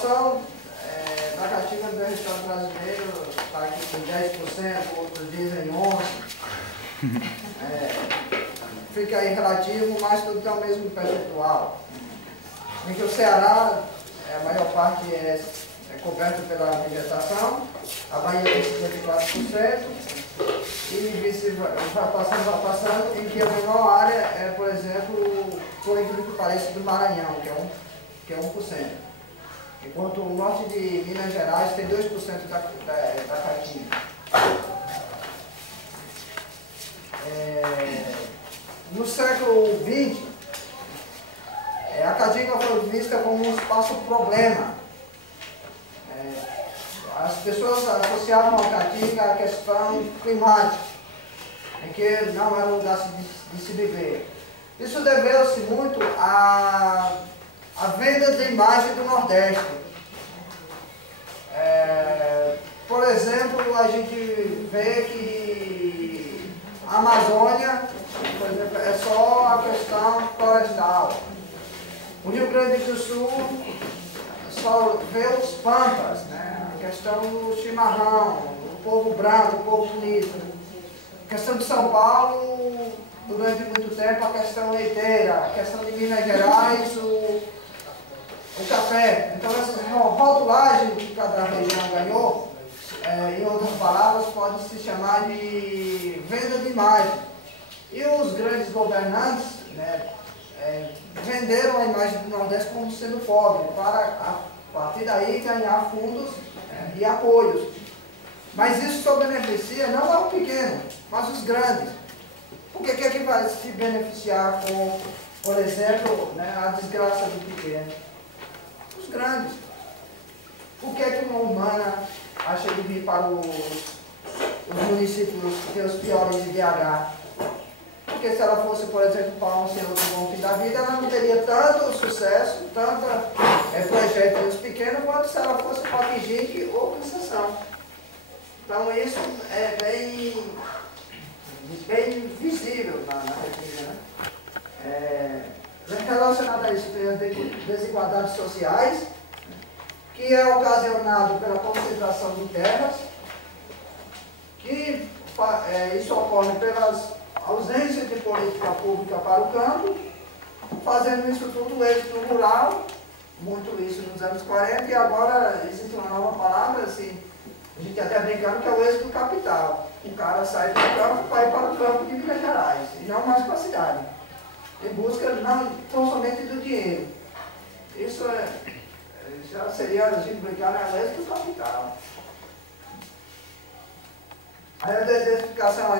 população da Caatinga do restaurante brasileiro está aqui com 10%, outros dizem 11%. Fica aí relativo, mas tudo tem o mesmo percentual. Em que o Ceará, a maior parte é coberto pela vegetação, a Bahia tem 54%, e vai passando, em que a menor área é, por exemplo, por incrível que pareça, do Maranhão, que é 1%. Enquanto o norte de Minas Gerais tem 2% da Caatinga. No século XX, a Caatinga foi vista como um espaço problema. As pessoas associavam a Caatinga à questão climática, em que não era um lugar de se viver. Isso deveu-se muito à venda de imagem do Nordeste. Por exemplo, a gente vê que a Amazônia, por exemplo, é só a questão florestal. O Rio Grande do Sul só vê os pampas, né? A questão do chimarrão, o povo branco, o povo bonito. A questão de São Paulo, durante muito tempo, a questão leiteira. A questão de Minas Gerais, o café. Então, essa rotulagem que cada região ganhou, em outras palavras, pode se chamar de venda de imagem. E os grandes governantes, né, venderam a imagem do Nordeste como sendo pobre, para a partir daí ganhar fundos e apoios. Mas isso só beneficia não ao pequeno, mas os grandes. Porque que é que vai se beneficiar com, por exemplo, a desgraça do pequeno? Os grandes. Por que que uma humana acha de vir para os municípios que têm os piores IDH? Porque se ela fosse, por exemplo, para um senhor do bom fim da vida, ela não teria tanto sucesso, tanto projeto nos pequenos, quanto se ela fosse para Pijique ou Conceição. Então isso é bem visível na região, né? Relacionado a isso, tem as desigualdades sociais, que é ocasionado pela concentração de terras, que isso ocorre pelas ausência de política pública para o campo, fazendo isso tudo o êxito rural, muito isso nos anos 40, e agora existe uma nova palavra, assim, a gente até brincando, que é o êxito capital. O cara sai do campo para ir para o campo de Minas Gerais, e não mais para a cidade, em busca não tão somente do dinheiro. Isso já seria, a gente brincar, o êxito capital. Aí a desertificação